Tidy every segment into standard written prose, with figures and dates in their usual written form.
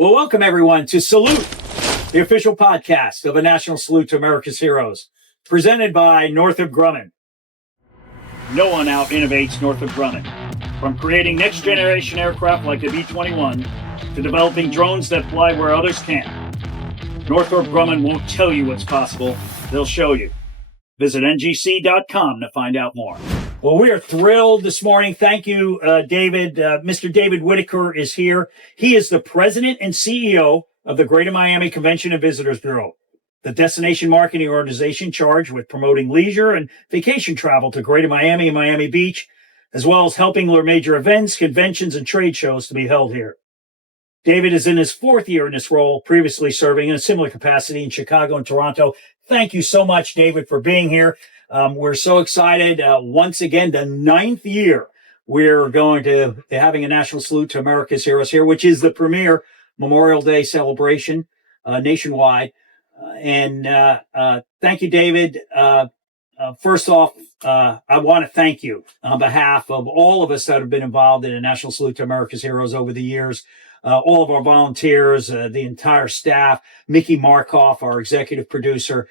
Well, welcome everyone to Salute, the official podcast of a national salute to America's heroes, presented by Northrop Grumman. No one out innovates Northrop Grumman. From creating next generation aircraft like the B-21 to developing drones that fly where others can't. Northrop Grumman won't tell you what's possible, they'll show you. Visit ngc.com to find out more. Well, we are thrilled this morning. Thank you, David. Mr. David Whitaker is here. He is the president and CEO of the Greater Miami Convention and Visitors Bureau, the destination marketing organization charged with promoting leisure and vacation travel to Greater Miami and Miami Beach, as well as helping lure major events, conventions, and trade shows to be held here. David is in his fourth year in this role, previously serving in a similar capacity in Chicago and Toronto. Thank you so much, David, for being here. We're so excited. Once again, the 9th year, we're going to be having a national salute to America's heroes here, which is the premier Memorial Day celebration nationwide. Thank you, David. First off, I want to thank you on behalf of all of us that have been involved in a national salute to America's heroes over the years. All of our volunteers, the entire staff, Mickey Markoff, our executive producer,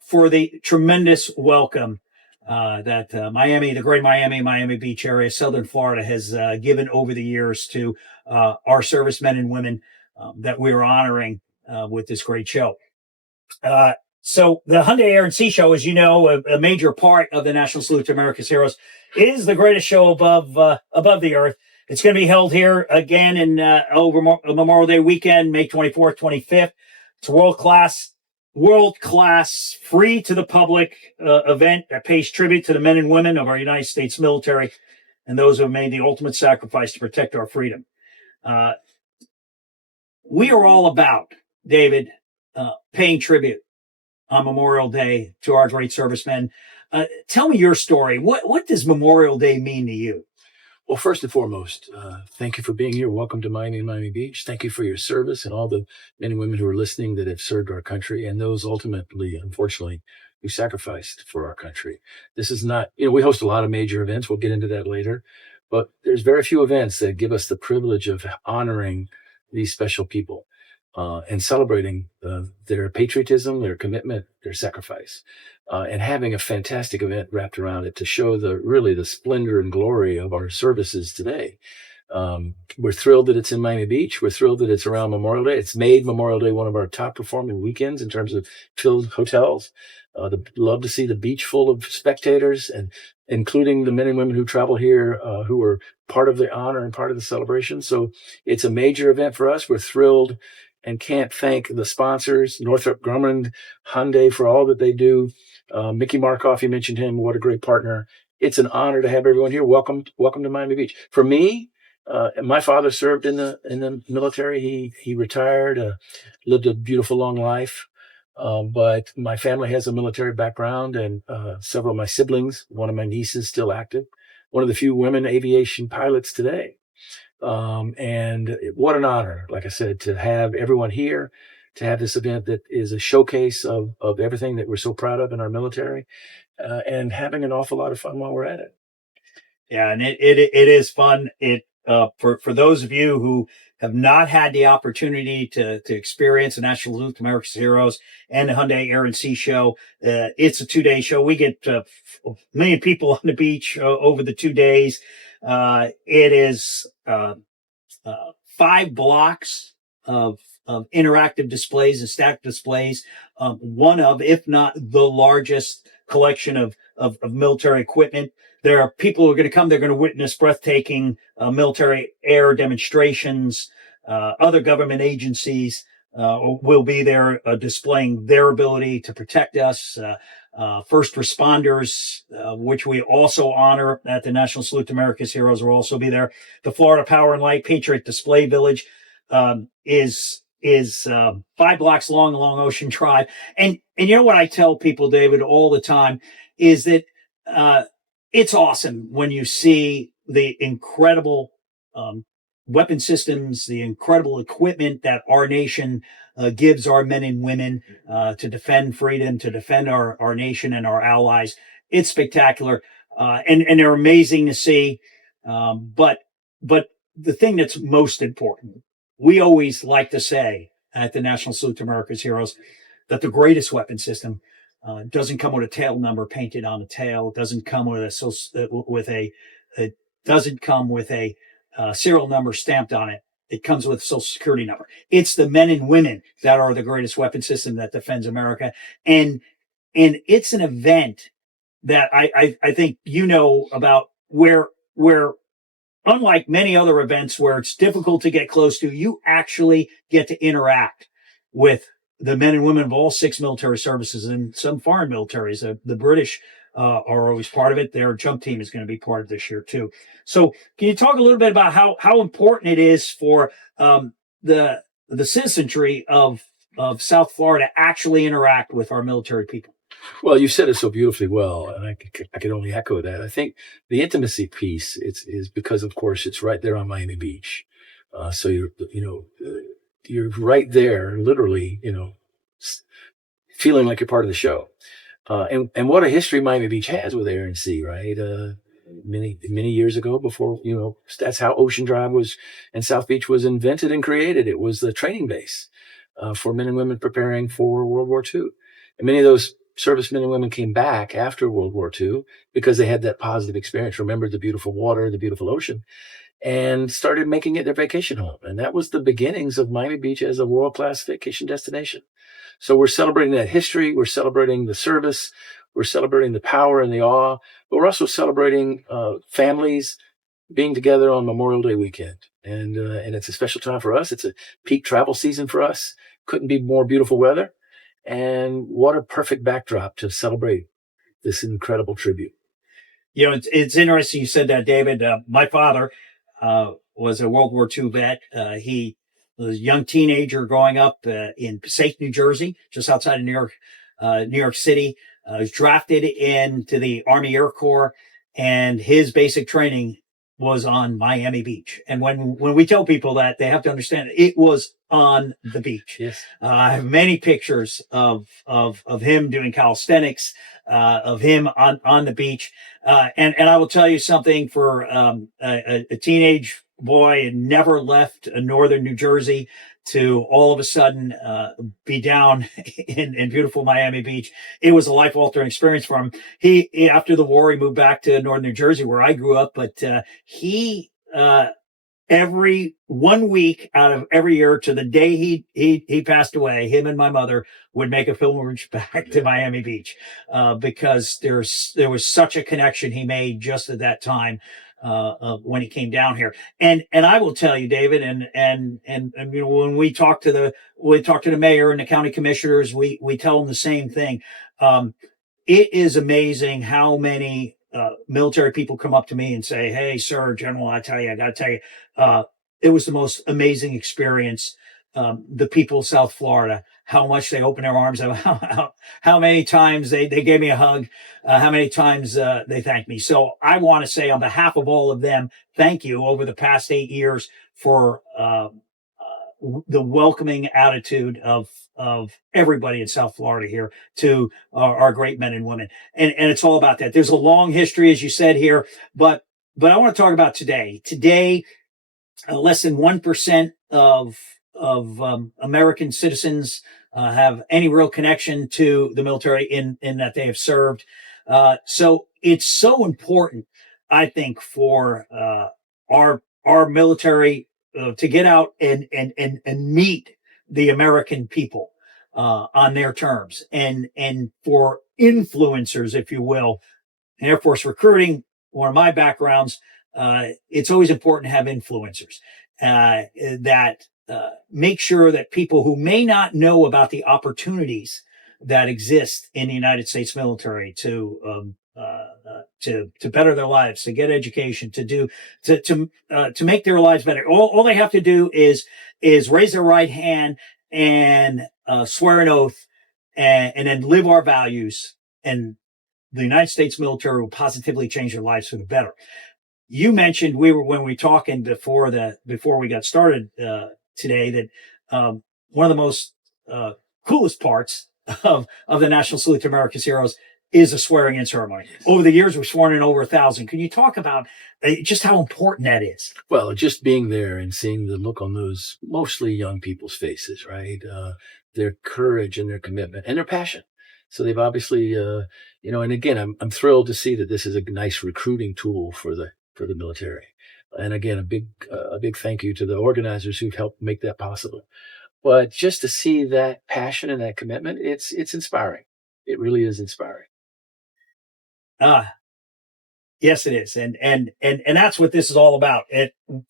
for the tremendous welcome that Miami, the Greater Miami, Miami Beach area, Southern Florida has given over the years to our servicemen and women that we are honoring with this great show. So the Hyundai Air Sea Show, as you know, a major part of the National Salute to America's Heroes, is the greatest show above the earth. It's going to be held here again in over Memorial Day weekend, May 24th, 25th. It's a world-class, free to the public event that pays tribute to the men and women of our United States military and those who have made the ultimate sacrifice to protect our freedom. We are all about, David, paying tribute on Memorial Day to our great servicemen. Tell me your story. What does Memorial Day mean to you? Well, first and foremost, thank you for being here. Welcome to Miami and Miami Beach. Thank you for your service and all the men and women who are listening that have served our country and those ultimately, unfortunately, who sacrificed for our country. This is not, we host a lot of major events. We'll get into that later, but there's very few events that give us the privilege of honoring these special people and celebrating their patriotism, their commitment, their sacrifice. And having a fantastic event wrapped around it to show the splendor and glory of our services today. We're thrilled that it's in Miami Beach. We're thrilled that it's around Memorial Day. It's made Memorial Day one of our top performing weekends in terms of filled hotels. Love to see the beach full of spectators, and including the men and women who travel here, who are part of the honor and part of the celebration. So it's a major event for us. We're thrilled and can't thank the sponsors, Northrop Grumman, Hyundai, for all that they do. Mickey Markoff, you mentioned him. What a great partner. It's an honor to have everyone here. Welcome to Miami Beach. For me, my father served in the military. He retired, lived a beautiful long life. But my family has a military background, and several of my siblings, one of my nieces still active, one of the few women aviation pilots today. And what an honor, like I said, to have everyone here, to have this event that is a showcase of everything that we're so proud of in our military, and having an awful lot of fun while we're at it. Yeah, and it is fun. For those of you who have not had the opportunity to experience a National Salute to America's Heroes and the Hyundai Air Sea Show, it's a 2-day show. We get a million people on the beach over the 2 days. It is 5 blocks of interactive displays and stacked displays, one of, if not the largest collection of military equipment. There are people who are going to come. They're going to witness breathtaking military air demonstrations. Other government agencies will be there displaying their ability to protect us. First responders, which we also honor at the National Salute to America's Heroes, will also be there. The Florida Power and Light Patriot Display Village is 5 blocks long along Ocean Drive. And you know what I tell people, David, all the time is that it's awesome when you see the incredible weapon systems, the incredible equipment that our nation gives our men and women to defend freedom, to defend our nation and our allies. It's spectacular, and they're amazing to see. But the thing that's most important we always like to say at the National Salute to America's Heroes that the greatest weapon system doesn't come with a tail number painted on the tail. Doesn't come with it doesn't come with a serial number stamped on it. It comes with a social security number. It's the men and women that are the greatest weapon system that defends America. And it's an event that I think about where unlike many other events where it's difficult to get close to, you actually get to interact with the men and women of all 6 military services and some foreign militaries. The British are always part of it. Their jump team is going to be part of this year too. So can you talk a little bit about how important it is for the citizenry of South Florida to actually interact with our military people? Well, you said it so beautifully well, and I could only echo that. I think the intimacy piece is because, of course, it's right there on Miami Beach. So you're right there, literally, feeling like you're part of the show. And what a history Miami Beach has with Air and Sea, right? Many years ago, before, that's how Ocean Drive and South Beach was invented and created. It was the training base for men and women preparing for World War II. And many of those servicemen and women came back after World War II because they had that positive experience, remembered the beautiful water, the beautiful ocean, and started making it their vacation home. And that was the beginnings of Miami Beach as a world-class vacation destination. So we're celebrating that history. We're celebrating the service. We're celebrating the power and the awe, but we're also celebrating families being together on Memorial Day weekend. And it's a special time for us. It's a peak travel season for us. Couldn't be more beautiful weather. And what a perfect backdrop to celebrate this incredible tribute. It's interesting you said that, David. My father was a World War II vet. He was a young teenager growing up in Passaic, New Jersey, just outside of New York City. Was drafted into the Army Air Corps, and his basic training was on Miami Beach. And when we tell people that, they have to understand it was on the beach. Yes. I have many pictures of him doing calisthenics, of him on the beach. And I will tell you something, for a teenage boy and never left northern New Jersey to all of a sudden be down in beautiful Miami Beach. It was a life-altering experience for him. He after the war, he moved back to northern New Jersey where I grew up, but he every 1 week out of every year to the day he passed away, him and my mother would make a pilgrimage back to Miami Beach because there was such a connection he made just at that time when he came down here. And I will tell you, David, and when we talk to the mayor and the county commissioners, we tell them the same thing. It is amazing how many military people come up to me and say, "Hey, sir, General, I got to tell you, it was the most amazing experience. The people of South Florida, how much they opened their arms, how many times they gave me a hug, how many times they thanked me." So I want to say on behalf of all of them, thank you over the past 8 years for the welcoming attitude of everybody in South Florida here to our great men and women. And it's all about that. There's a long history, as you said here, but I want to talk about today. Today, less than 1% of American citizens have any real connection to the military in that they have served. So it's so important, I think, for our military to get out and meet the American people on their terms, and for influencers, if you will, Air Force recruiting, one of my backgrounds, it's always important to have influencers that make sure that people who may not know about the opportunities that exist in the United States military to better their lives, to get education, to make their lives better. All they have to do is raise their right hand and swear an oath, and then live our values, and the United States military will positively change their lives for the better. You mentioned when we were talking before we got started today that one of the most coolest parts of the National Salute to America's Heroes is a swearing in ceremony. Over the years, we've sworn in over 1,000. Can you talk about just how important that is? Well, just being there and seeing the look on those mostly young people's faces, right? Their courage and their commitment and their passion. So they've obviously, and again, I'm thrilled to see that this is a nice recruiting tool for the military. And again, a big thank you to the organizers who've helped make that possible. But just to see that passion and that commitment, it's inspiring. It really is inspiring. Yes, it is. And that's what this is all about.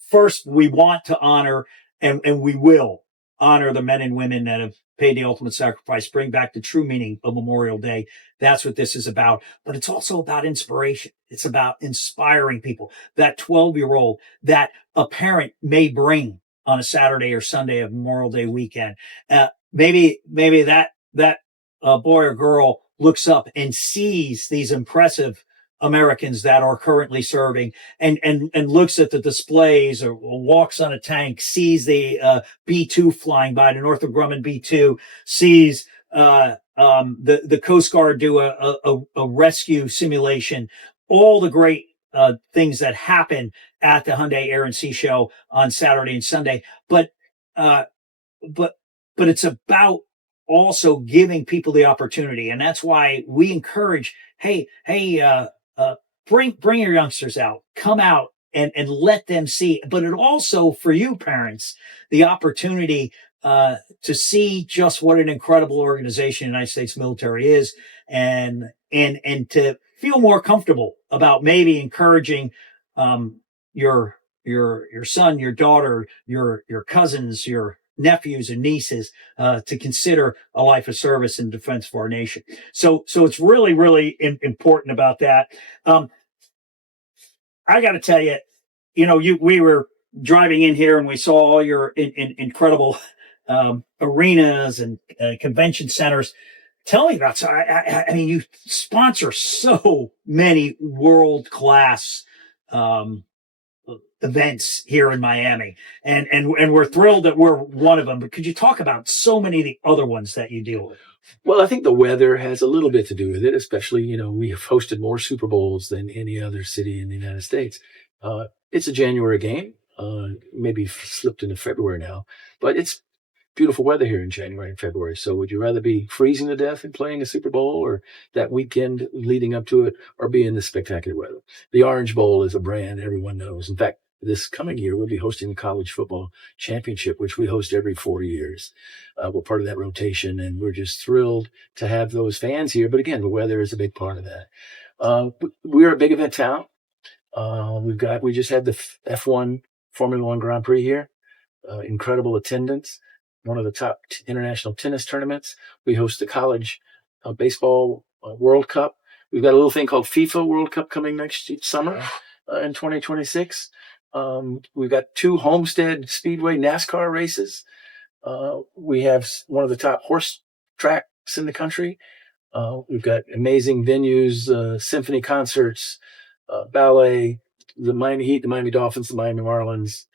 First, we want to honor and we will honor the men and women that have paid the ultimate sacrifice, bring back the true meaning of Memorial Day. That's what this is about. But it's also about inspiration. It's about inspiring people. That 12-year-old that a parent may bring on a Saturday or Sunday of Memorial Day weekend. Maybe that boy or girl looks up and sees these impressive Americans that are currently serving and looks at the displays or walks on a tank, sees the B-2 flying by, the Northrop Grumman B-2, sees the Coast Guard do a rescue simulation, all the great things that happen at the Hyundai Air and Sea Show on Saturday and Sunday. But it's about also giving people the opportunity. And that's why we encourage, bring your youngsters out, come out and let them see. But it also, for you parents, the opportunity to see just what an incredible organization the United States military is, and to feel more comfortable about maybe encouraging your son, your daughter, your cousins, your nephews and nieces to consider a life of service in defense for our nation. So it's really, really important about that. I got to tell you, we were driving in here and we saw all your incredible arenas and convention centers. Tell me about. I mean, you sponsor so many world-class events here in Miami, and we're thrilled that we're one of them. But could you talk about so many of the other ones that you deal with? Well, I think the weather has a little bit to do with it, especially, we have hosted more Super Bowls than any other city in the United States. It's a January game, maybe slipped into February now, but it's beautiful weather here in January and February. So would you rather be freezing to death and playing a Super Bowl, or that weekend leading up to it, or be in this spectacular weather? The Orange Bowl is a brand everyone knows. In fact, this coming year, we'll be hosting the College Football Championship, which we host every 4 years. We're part of that rotation, and we're just thrilled to have those fans here. But again, the weather is a big part of that. We're a big event town. We just had the F1 Formula One Grand Prix here. Incredible attendance. One of the top international tennis tournaments. We host the college baseball World Cup. We've got a little thing called FIFA World Cup coming next summer in 2026. We've got 2 Homestead Speedway NASCAR races. We have one of the top horse tracks in the country. We've got amazing venues, symphony concerts, ballet, the Miami Heat, the Miami Dolphins, the Miami Marlins.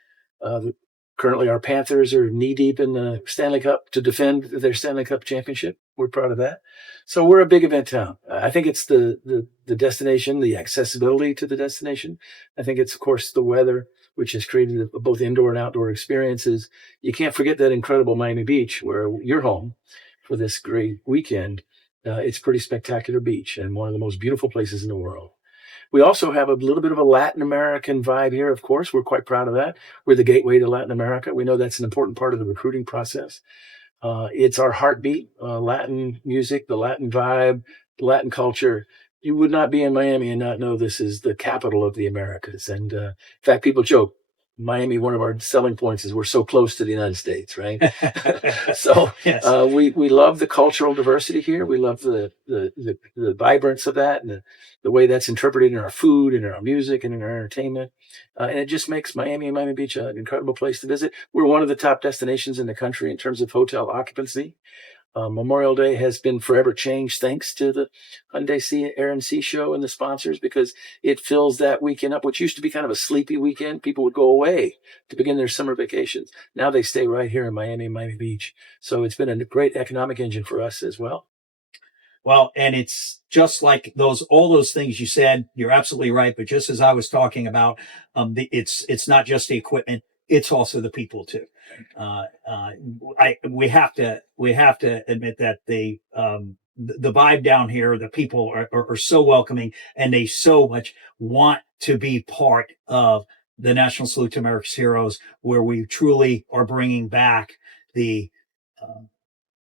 Currently, our Panthers are knee-deep in the Stanley Cup to defend their Stanley Cup championship. We're proud of that. So we're a big event town. I think it's the destination, the accessibility to the destination. I think it's, of course, the weather, which has created both indoor and outdoor experiences. You can't forget that incredible Miami Beach, where you're home for this great weekend. It's a pretty spectacular beach and one of the most beautiful places in the world. We also have a little bit of a Latin American vibe here, of course. We're quite proud of that. We're the gateway to Latin America. We know that's an important part of the recruiting process. It's our heartbeat, Latin music, the Latin vibe, Latin culture. You would not be in Miami and not know this is the capital of the Americas. And in fact, people joke, Miami, one of our selling points is we're so close to the United States, right? So Yes. We love the cultural diversity here. We love the vibrance of that, and the way that's interpreted in our food and in our music and in our entertainment. And it just makes Miami and Miami Beach an incredible place to visit. We're one of the top destinations in the country in terms of hotel occupancy. Memorial Day has been forever changed thanks to the Hyundai Air and Sea Show and the sponsors, because it fills that weekend up, which used to be kind of a sleepy weekend. People would go away to begin their summer vacations. Now they stay right here in Miami and Miami Beach. So it's been a great economic engine for us as well. Well, and it's just like all those things you said, you're absolutely right. But just as I was talking about, it's not just the equipment, it's also the people too. Uh, uh, we have to admit that the vibe down here, the people are so welcoming, and they so much want to be part of the National Salute to America's Heroes, where we truly are bringing back the uh,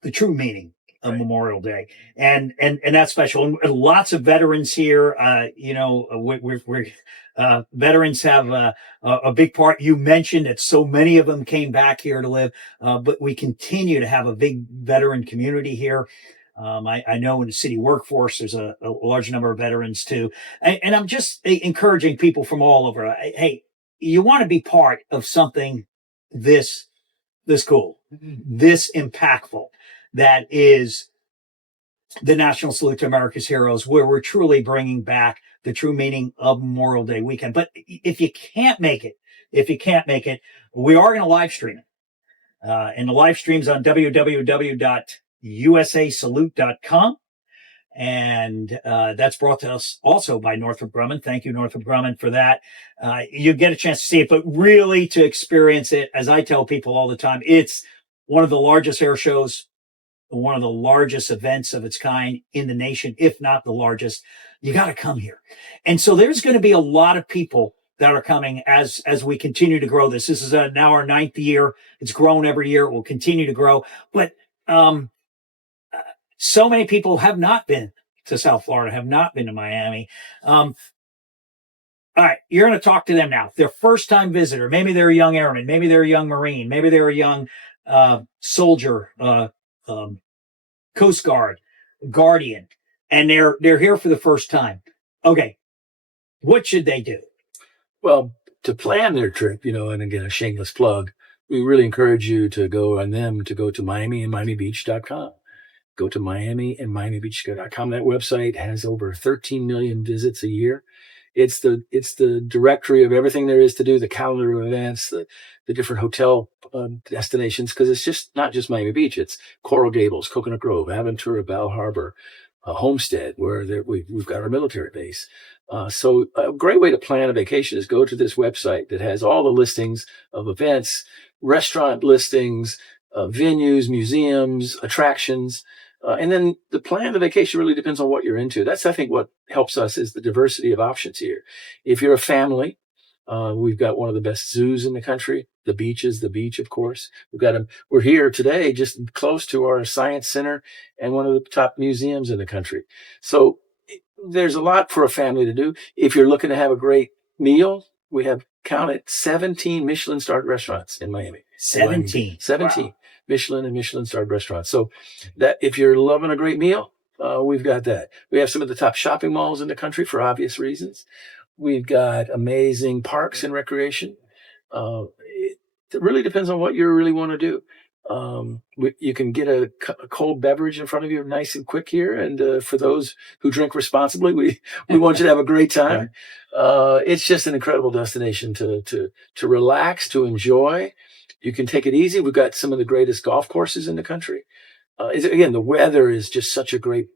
the true meaning of Memorial Day, and that's special. And lots of veterans here. Veterans have a big part. You mentioned that so many of them came back here to live, but we continue to have a big veteran community here. I know in the city workforce, there's a large number of veterans too. And I'm just encouraging people from all over. Hey, you want to be part of something this cool, this impactful, that is the National Salute to America's Heroes, where we're truly bringing back the true meaning of Memorial Day weekend. But if you can't make it, we are going to live stream it. And the live stream's on www.usasalute.com. And that's brought to us also by Northrop Grumman. Thank you, Northrop Grumman, for that. You get a chance to see it, but really to experience it, as I tell people all the time, it's one of the largest air shows, one of the largest events of its kind in the nation, if not the largest. You got to come here. And so there's going to be a lot of people that are coming as we continue to grow this. This is now our 9th year. It's grown every year. It will continue to grow. But so many people have not been to South Florida, have not been to Miami. All right, you're going to talk to them now. Their first time visitor. Maybe they're a young airman. Maybe they're a young Marine. Maybe they're a young soldier, Coast Guard, Guardian, and they're here for the first time. Okay, what should they do? Well, to plan their trip, and again, a shameless plug, we really encourage you to go to miamiandmiamibeach.com. Go to miamiandmiamibeach.com. That website has over 13 million visits a year. It's the directory of everything there is to do, the calendar of events, the different hotel destinations, because it's just not just Miami Beach. It's Coral Gables, Coconut Grove, Aventura, Bal Harbor, Homestead, where we've got our military base. So a great way to plan a vacation is go to this website that has all the listings of events, restaurant listings, venues, museums, attractions. And then the plan of the vacation really depends on what you're into. That's, I think, what helps us is the diversity of options here. If you're a family, we've got one of the best zoos in the country. The beach is the beach, of course. We're here today just close to our science center and one of the top museums in the country. So there's a lot for a family to do. If you're looking to have a great meal, we have, count it, 17 Michelin-starred restaurants in Miami. 17. 17. Wow. Michelin and Michelin-starred restaurants. So that if you're loving a great meal, we've got that. We have some of the top shopping malls in the country for obvious reasons. We've got amazing parks and recreation. It really depends on what you really want to do. You can get a cold beverage in front of you nice and quick here. And for those who drink responsibly, we want you to have a great time. It's just an incredible destination to relax, to enjoy. You can take it easy. We've got some of the greatest golf courses in the country. Again, the weather is just such a great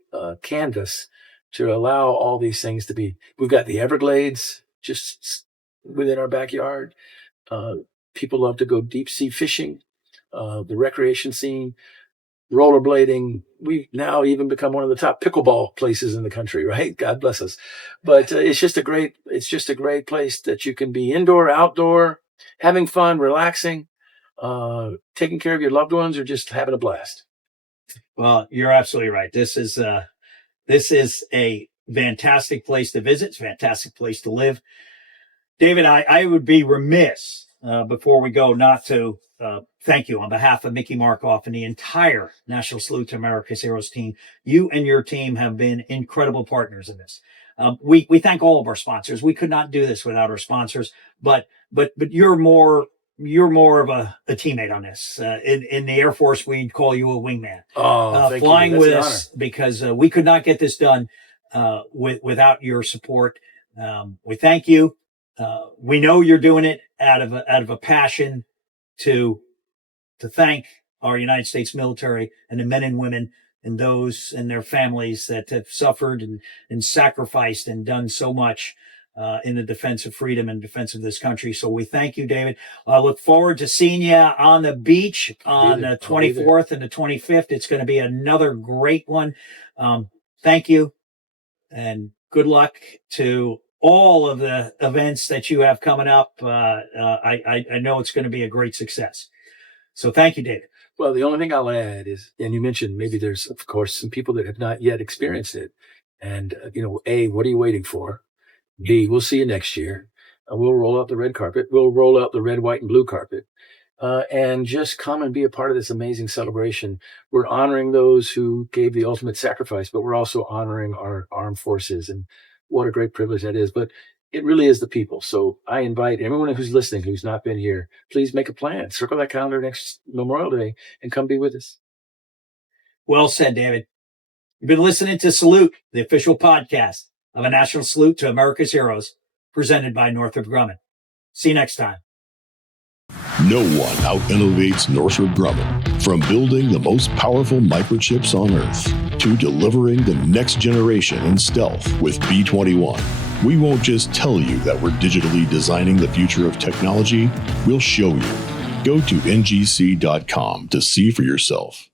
canvas to allow all these things to be. We've got the Everglades just within our backyard. People love to go deep sea fishing, the recreation scene, rollerblading. We now even become one of the top pickleball places in the country, right? God bless us. But it's just a great place that you can be indoor, outdoor, having fun, relaxing, taking care of your loved ones, or just having a blast. Well, you're absolutely right. This is a fantastic place to visit. It's a fantastic place to live. David, I would be remiss before we go not to thank you on behalf of Mickey Markoff and the entire National Salute to America's Heroes team. You and your team have been incredible partners in this. We thank all of our sponsors. We could not do this without our sponsors, but you're more of a teammate on this. In the Air Force, we'd call you a wingman. Flying with us because we could not get this done without your support. We thank you. We know you're doing it out of a passion to thank our United States military and the men and women and those and their families that have suffered and sacrificed and done so much in the defense of freedom and defense of this country. So we thank you, David. I look forward to seeing you on the beach on the 24th and the 25th. It's going to be another great one. Thank you, and good luck to all of the events that you have coming up. I know it's going to be a great success. So thank you, David. Well, the only thing I'll add is, and you mentioned maybe there's, of course, some people that have not yet experienced it. And, A, what are you waiting for? B, we'll see you next year. We'll roll out the red carpet. We'll roll out the red, white, and blue carpet. And just come and be a part of this amazing celebration. We're honoring those who gave the ultimate sacrifice, but we're also honoring our armed forces. And what a great privilege that is. But it really is the people. So I invite everyone who's listening, who's not been here, please make a plan. Circle that calendar next Memorial Day and come be with us. Well said, David. You've been listening to Salute, the official podcast of a national salute to America's heroes, presented by Northrop Grumman. See you next time. No one out-innovates Northrop Grumman. From building the most powerful microchips on Earth to delivering the next generation in stealth with B-21. We won't just tell you that we're digitally designing the future of technology, we'll show you. Go to ngc.com to see for yourself.